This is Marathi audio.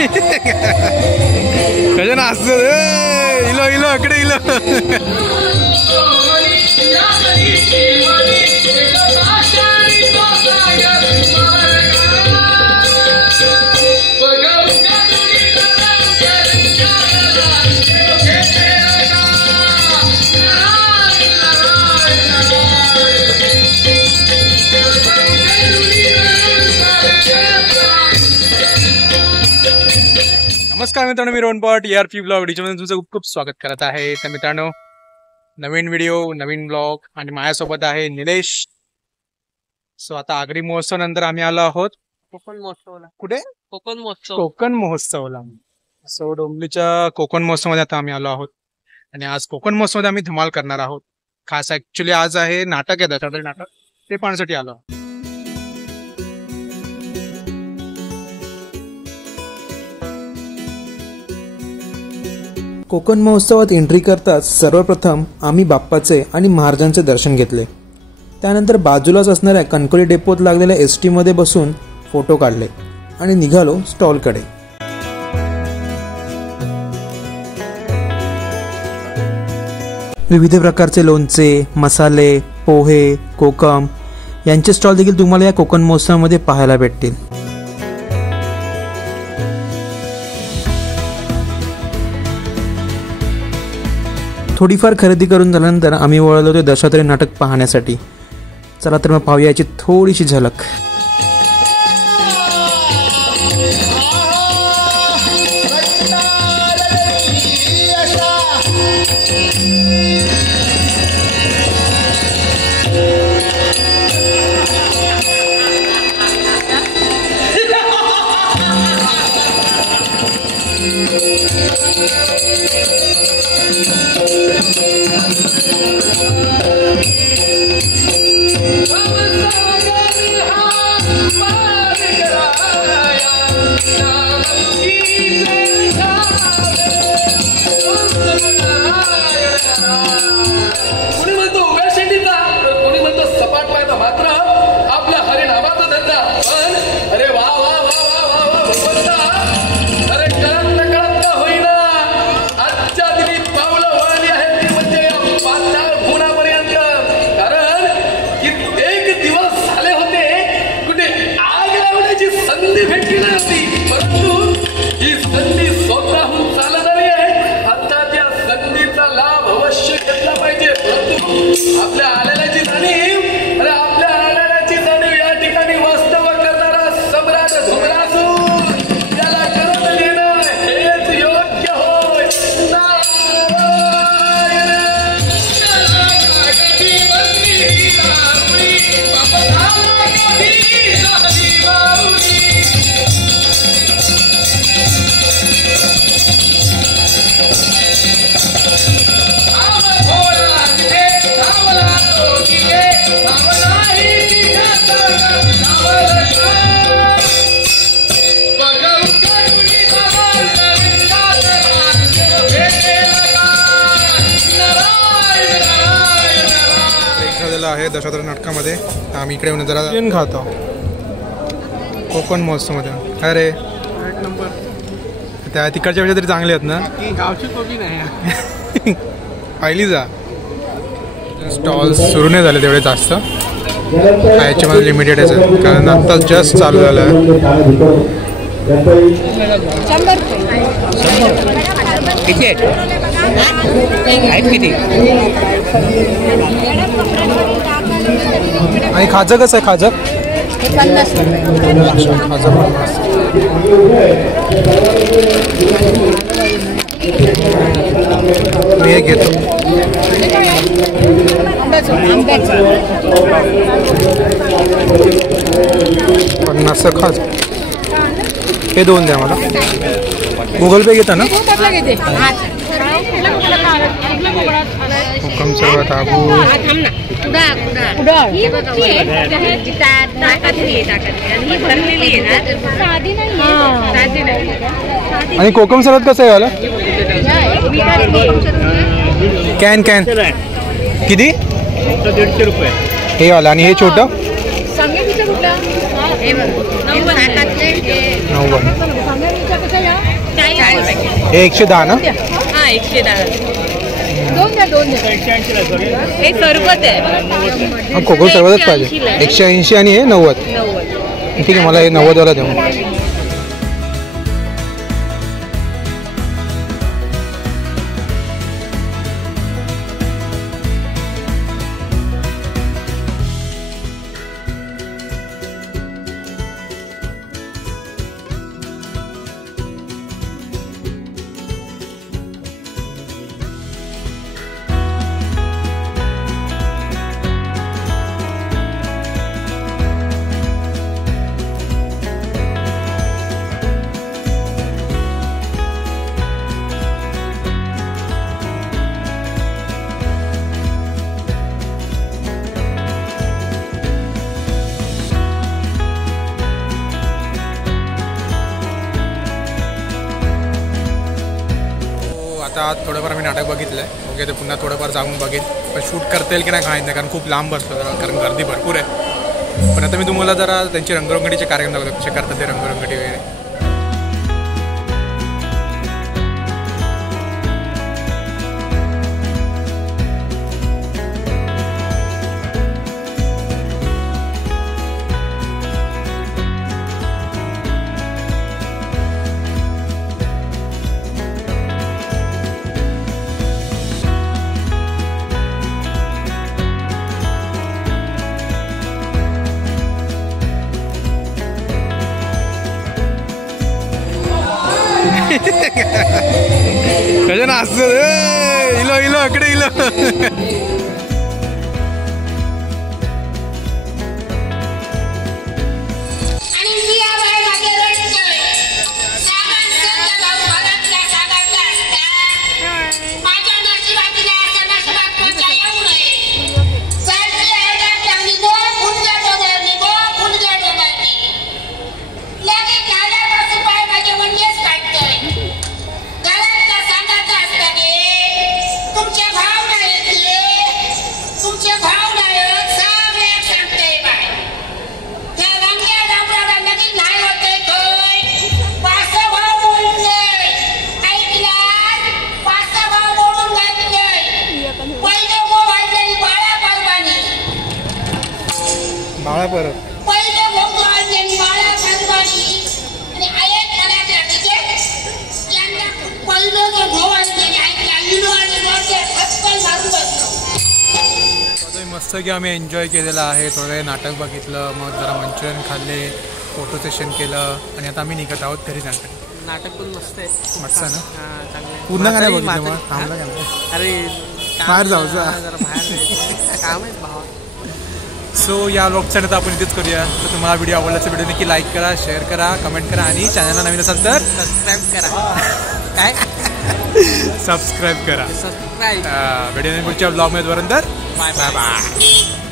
कशा नाचतो इलो इलो इकडे इलो. नमस्कार मित्रांनो, मी रोहन पॉट ERP ब्लॉग मध्ये तुमचं खूप खूप स्वागत करत आहे. तर मित्रांनो, नवीन व्हिडिओ नवीन ब्लॉग आणि माझ्यासोबत आहे निलेश. सो आता आगरी महोत्सव नंतर आम्ही आलो आहोत कोकण महोत्सवला. कुठे? कोकण महोत्सवला. सो डोंबलीच्या कोकण महोत्सव मध्ये आता आम्ही आलो आहोत आणि आज कोकण महोत्सव मध्ये आम्ही धमाल करणार आहोत. खास ऍक्च्युली आज आहे नाटक आहे, दशावतारी नाटक, ते पाहण्यासाठी आलो. कोकण महोत्सवात एंट्री करताच सर्वप्रथम आम्ही बाप्पाचे आणि महाराजांचे दर्शन घेतले. त्यानंतर बाजूलाच असणाऱ्या कणकोली डेपोत लागलेल्या ST मध्ये बसून फोटो काढले आणि निघालो स्टॉलकडे. विविध प्रकारचे लोणचे, मसाले, पोहे, कोकम यांचे स्टॉल देखील तुम्हाला या कोकण महोत्सवामध्ये पाहायला भेटतील. थोडीफार खरेदी करून झाल्यानंतर आम्ही वळलो होतो दशावतारी नाटक पाहण्यासाठी. चला तर मग पाहूया याची थोडीशी झलक. आहे दशावतारी नाटकामध्ये आम्ही इकडे येऊन जरा खातो कोकण महोत्सव मध्ये. अरे एक नंबर. त्या तिकडच्या पेक्षा तरी चांगले आहेत ना. गावची कॉपी नाही पाहिली जा. स्टॉल सुरू नाही झाले तेवढे जास्त, याच्यामध्ये लिमिटेड आहे कारण आत्ताच जस्ट चालू झालं आहे. आणि खाजं कसं आहे? खाजं मी हे घेतो. पन्नास खाज, हे दोन द्या मला. गुगल पे घेता ना? हुकम सर्वात आगू आणि कोकम सरबत कसं आहे वाला? कॅन कॅन किती? 150 रुपये हे वाला. आणि हे छोटं 90. हे 110 ना? हा 110. दोन हे सरबत आहे. हा कोको सरबतच पाहिजे. 180 आणि हे 90. ठीक आहे, मला हे 90 वाला देऊ. आता थोडंफार मी नाटक बघितलं आहे. ओके, ते पुन्हा थोडंफार जाऊन बघेन. पण शूट करता येईल की नाही माहीत नाही, कारण खूप लांब बसतो जरा, कारण गर्दी भरपूर आहे. पण आता मी तुम्हाला जरा त्यांचे रंगरंगडीचे कार्यक्रम दाखवतो, कसे करतात ते रंगरंगडी वगैरे. कशा नाचतो इलो इलो इकडे इलो. बाळा परत मस्त की आम्ही एन्जॉय केलेलं आहे. थोडं नाटक बघितलं, मग जरा मंचुरियन खाल्ले, फोटो सेशन केलं आणि आता आम्ही निघत आहोत घरी. नाटक पण मस्त आहे. मस्त आहे ना? चांगलं. पूर्ण काय बघितलं मग? थांबलं काय? अरे बाहेर जाऊ जा. काम आहे भावा. सो या व्लॉगचा आता आपण इथेच करूया. तर तुम्हाला व्हिडिओ आवडला तर व्हिडिओ नक्की लाईक करा, शेअर करा, कमेंट करा आणि चॅनलला नवीन असाल तर सबस्क्राईब करा. काय सबस्क्राईब करा. सबस्क्राईब. व्हिडिओ पुढच्या ब्लॉगमध्ये पर्यंत बाय बाय.